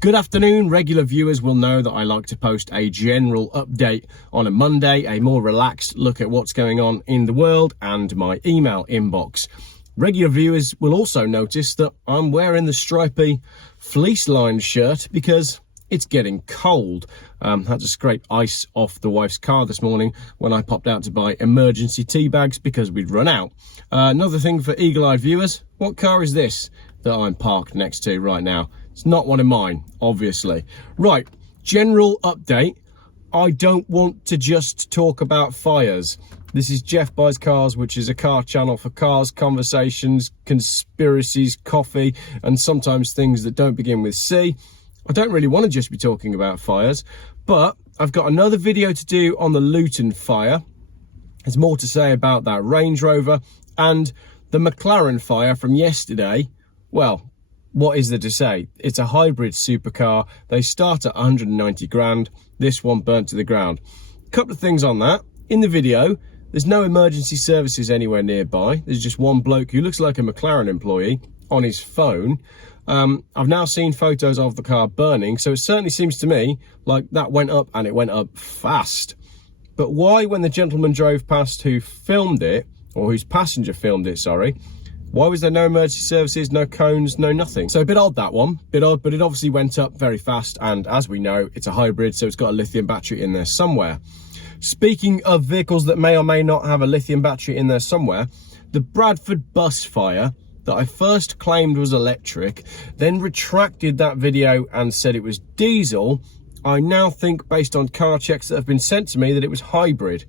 Good afternoon. Regular viewers will know that I like to post a general update on a Monday, a more relaxed look at what's going on in the world and my email inbox. Regular viewers will also notice that I'm wearing the stripy fleece-lined shirt because it's getting cold. Had to scrape ice off the wife's car this morning when I popped out to buy emergency tea bags because we'd run out. Another thing for eagle-eyed viewers, what car is this that I'm parked next to right now? It's not one of mine, obviously. Right, general update. I don't want to just talk about fires. This is Geoff Buys Cars, which is a car channel for cars, conversations, conspiracies, coffee, and sometimes things that don't begin with C. I don't really want to just be talking about fires, but I've got another video to do on the Luton fire. There's more to say about that Range Rover and the McLaren fire from yesterday. Well, what is there to say? It's a hybrid supercar. They start at 190 grand. This one burnt to the ground. A couple of things on that. In the video, there's no emergency services anywhere nearby. There's just one bloke who looks like a McLaren employee on his phone. I've now seen photos of the car burning, so it certainly seems to me like that went up, and it went up fast. But why, when the gentleman drove past who filmed it, or whose passenger filmed it, sorry, why was there no emergency services, no cones, no nothing? So a bit odd, that one, bit odd, but it obviously went up very fast, and as we know, it's a hybrid, so it's got a lithium battery in there somewhere. Speaking of vehicles that may or may not have a lithium battery in there somewhere, the Bradford Bus Fire that I first claimed was electric, then retracted that video and said it was diesel, I now think, based on car checks that have been sent to me, that it was hybrid.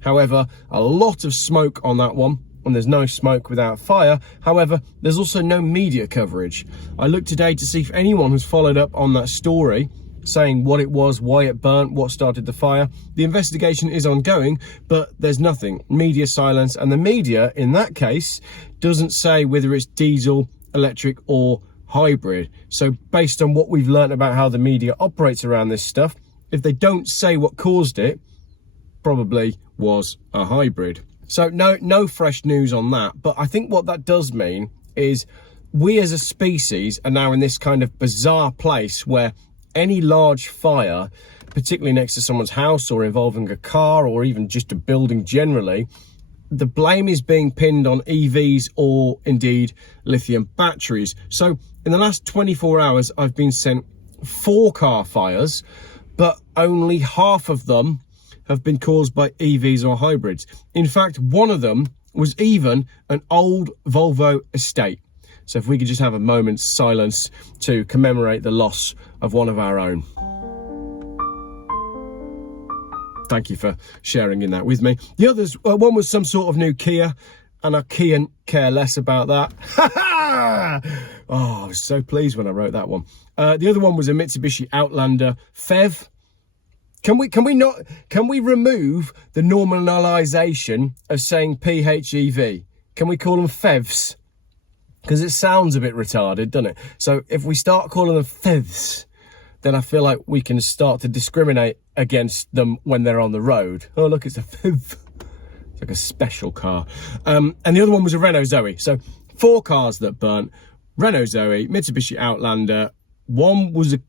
However, a lot of smoke on that one, and there's no smoke without fire. However, there's also no media coverage. I looked today to see if anyone has followed up on that story, saying what it was, why it burnt, what started the fire. The investigation is ongoing, but there's nothing. Media silence, and the media, in that case, doesn't say whether it's diesel, electric, or hybrid. So based on what we've learned about how the media operates around this stuff, if they don't say what caused it, probably was a hybrid. So no fresh news on that. But I think what that does mean is we as a species are now in this kind of bizarre place where any large fire, particularly next to someone's house or involving a car or even just a building generally, the blame is being pinned on EVs or indeed lithium batteries. So in the last 24 hours, I've been sent 4 car fires, but only half of them have been caused by EVs or hybrids. In fact, one of them was even an old Volvo estate. So if we could just have a moment's silence to commemorate the loss of one of our own. Thank you for sharing in that with me. The others, one was some sort of new Kia, and I couldn't care less about that. Oh, I was so pleased when I wrote that one. The other one was a Mitsubishi Outlander PHEV. Can we remove the normalization of saying PHEV? Can we call them PHEVs? Because it sounds a bit retarded, doesn't it? So if we start calling them PHEVs, then I feel like we can start to discriminate against them when they're on the road. Oh, look, it's a PHEV. It's like a special car. And the other one was a Renault Zoe. So 4 cars that burnt. Renault Zoe, Mitsubishi Outlander. One was a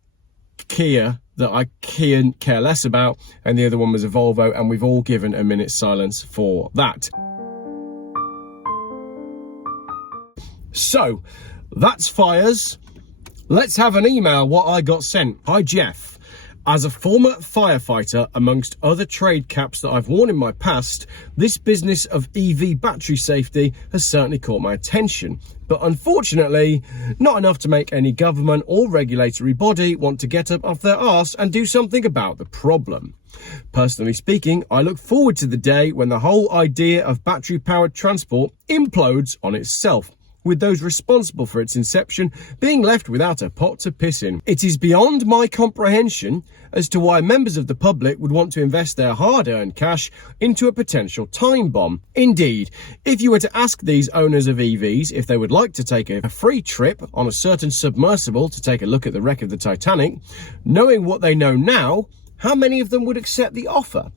Kia that I can't care less about, and the other one was a Volvo, and we've all given a minute's silence for that. So that's fires. Let's have an email what I got sent. Hi Geoff, as a former firefighter, amongst other trade caps that I've worn in my past, this business of EV battery safety has certainly caught my attention, but unfortunately not enough to make any government or regulatory body want to get up off their arse and do something about the problem. Personally speaking, I look forward to the day when the whole idea of battery powered transport implodes on itself, with those responsible for its inception being left without a pot to piss in. It is beyond my comprehension as to why members of the public would want to invest their hard-earned cash into a potential time bomb. Indeed, if you were to ask these owners of EVs if they would like to take a free trip on a certain submersible to take a look at the wreck of the Titanic, knowing what they know now, how many of them would accept the offer?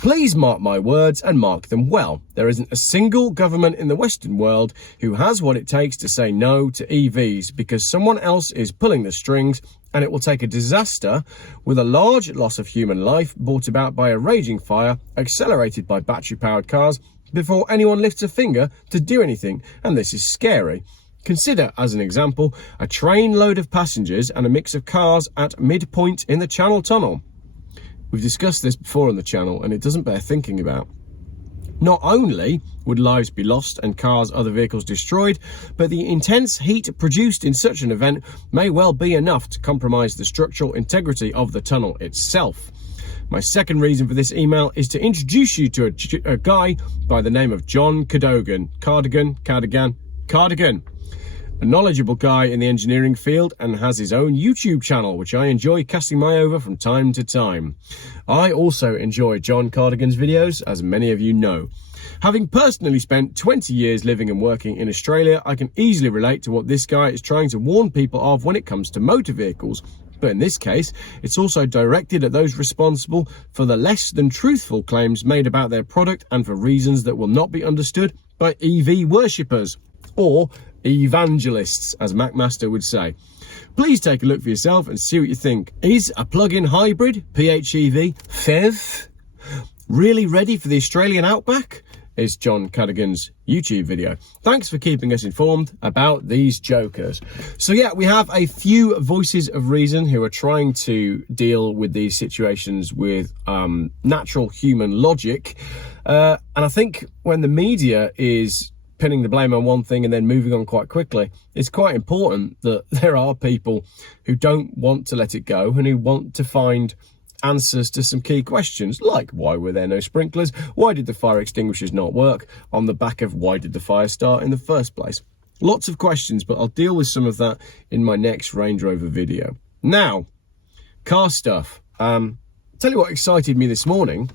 Please mark my words and mark them well. There isn't a single government in the Western world who has what it takes to say no to EVs, because someone else is pulling the strings, and it will take a disaster with a large loss of human life brought about by a raging fire accelerated by battery-powered cars before anyone lifts a finger to do anything, and this is scary. Consider, as an example, a train load of passengers and a mix of cars at midpoint in the Channel Tunnel. We've discussed this before on the channel, and it doesn't bear thinking about. Not only would lives be lost and cars, other vehicles destroyed, but the intense heat produced in such an event may well be enough to compromise the structural integrity of the tunnel itself. My second reason for this email is to introduce you to a guy by the name of John Cardigan, a knowledgeable guy in the engineering field, and has his own YouTube channel, which I enjoy casting my eye over from time to time. I also enjoy John Cardigan's videos, as many of you know. Having personally spent 20 years living and working in Australia, I can easily relate to what this guy is trying to warn people of when it comes to motor vehicles. But in this case, it's also directed at those responsible for the less than truthful claims made about their product and for reasons that will not be understood by EV worshippers, or evangelists, as McMaster would say. Please take a look for yourself and see what you think. Is a plug-in hybrid PHEV PHEV really ready for the Australian outback? Is John Cardigan's YouTube video. Thanks for keeping us informed about these jokers. So yeah, we have a few voices of reason who are trying to deal with these situations with natural human logic. And I think when the media is pinning the blame on one thing and then moving on quite quickly, it's quite important that there are people who don't want to let it go and who want to find answers to some key questions, like why were there no sprinklers, why did the fire extinguishers not work, on the back of why did the fire start in the first place. Lots of questions, but I'll deal with some of that in my next Range Rover video. Now, car stuff. Tell you what excited me this morning,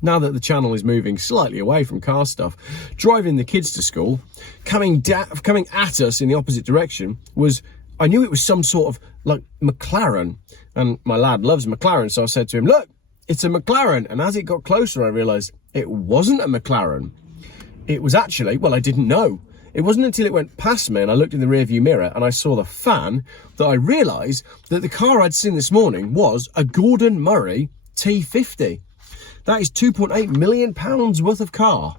now that the channel is moving slightly away from car stuff, driving the kids to school, coming at us in the opposite direction was, I knew it was some sort of like McLaren, and my lad loves McLaren, so I said to him, look, it's a McLaren. And as it got closer, I realised it wasn't a McLaren. It was actually, well, I didn't know. It wasn't until it went past me and I looked in the rearview mirror and I saw the fan that I realised that the car I'd seen this morning was a Gordon Murray T50. That is £2.8 million worth of car.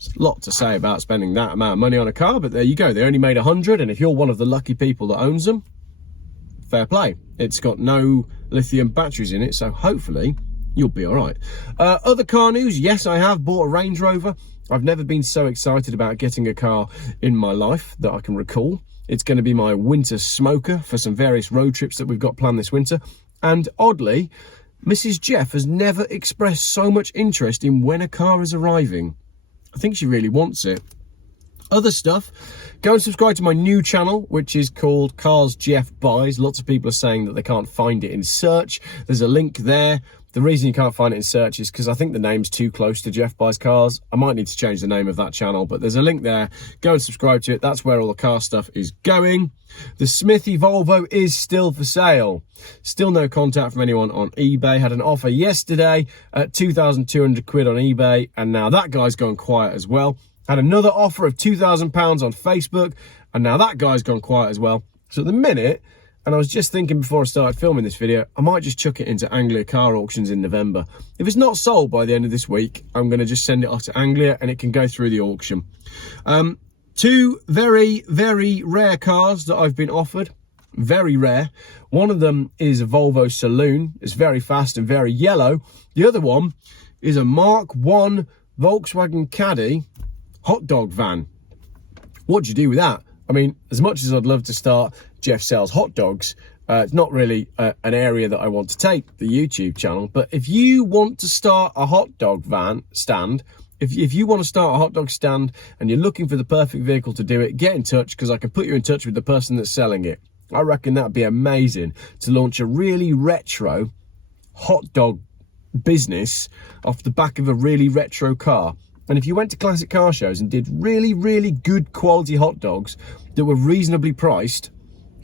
There's a lot to say about spending that amount of money on a car, but there you go. They only made 100, and if you're one of the lucky people that owns them, fair play. It's got no lithium batteries in it, so hopefully you'll be all right. Other car news, yes, I have bought a Range Rover. I've never been so excited about getting a car in my life that I can recall. It's going to be my winter smoker for some various road trips that we've got planned this winter. And oddly, Mrs. Geoff has never expressed so much interest in when a car is arriving. I think she really wants it. Other stuff, go and subscribe to my new channel, which is called Cars Geoff Buys. Lots of people are saying that they can't find it in search. There's a link there. The reason you can't find it in search is because I think the name's too close to Geoff Buys Cars. I might need to change the name of that channel, but there's a link there. Go and subscribe to it. That's where all the car stuff is going. The Smithy Volvo is still for sale. Still no contact from anyone on eBay. Had an offer yesterday at 2,200 quid on eBay, and now that guy's gone quiet as well. Had another offer of £2,000 on Facebook, and now that guy's gone quiet as well. So at the minute, and I was just thinking before I started filming this video, I might just chuck it into Anglia car auctions in November. If it's not sold by the end of this week, I'm going to just send it off to Anglia and it can go through the auction. Two very, very rare cars that I've been offered. Very rare. One of them is a Volvo Saloon. It's very fast and very yellow. The other one is a Mark I Volkswagen Caddy hot dog van. What do you do with that? I mean, as much as I'd love to start Geoff Sells Hot Dogs, it's not really an area that I want to take the YouTube channel. But if you want to start a hot dog van stand, if you want to start a hot dog stand and you're looking for the perfect vehicle to do it, get in touch, because I can put you in touch with the person that's selling it. I reckon that'd be amazing to launch a really retro hot dog business off the back of a really retro car. And if you went to classic car shows and did really, really good quality hot dogs that were reasonably priced,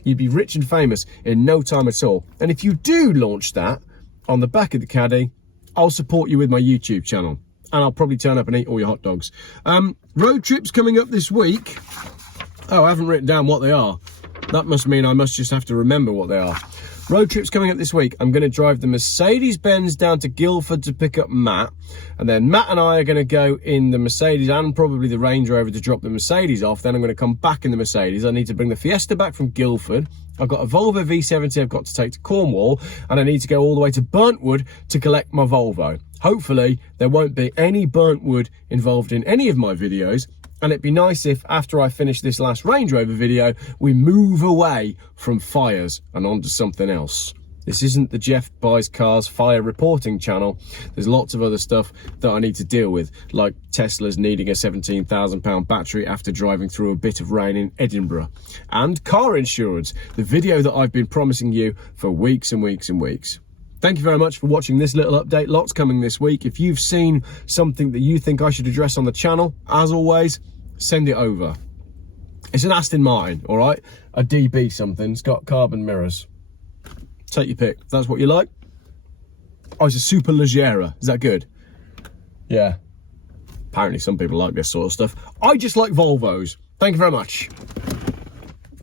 you'd be rich and famous in no time at all. And if you do launch that, on the back of the caddy, I'll support you with my YouTube channel. And I'll probably turn up and eat all your hot dogs. Road trips coming up this week. Oh, I haven't written down what they are. That must mean I must just have to remember what they are. Road trips coming up this week. I'm going to drive the Mercedes-Benz down to Guildford to pick up Matt. And then Matt and I are going to go in the Mercedes and probably the Range Rover to drop the Mercedes off. Then I'm going to come back in the Mercedes. I need to bring the Fiesta back from Guildford. I've got a Volvo V70 I've got to take to Cornwall. And I need to go all the way to Burntwood to collect my Volvo. Hopefully, there won't be any burnt wood involved in any of my videos. And it'd be nice if, after I finish this last Range Rover video, we move away from fires and onto something else. This isn't the Geoff Buys Cars fire reporting channel. There's lots of other stuff that I need to deal with, like Tesla's needing a £17,000 battery after driving through a bit of rain in Edinburgh. And car insurance, the video that I've been promising you for weeks and weeks and weeks. Thank you very much for watching this little update. Lots coming this week. If you've seen something that you think I should address on the channel, as always, send it over. It's an Aston Martin, all right? A DB something. It's got carbon mirrors. Take your pick. If that's what you like. Oh, it's a Super Leggera. Is that good? Yeah. Apparently some people like this sort of stuff. I just like Volvos. Thank you very much.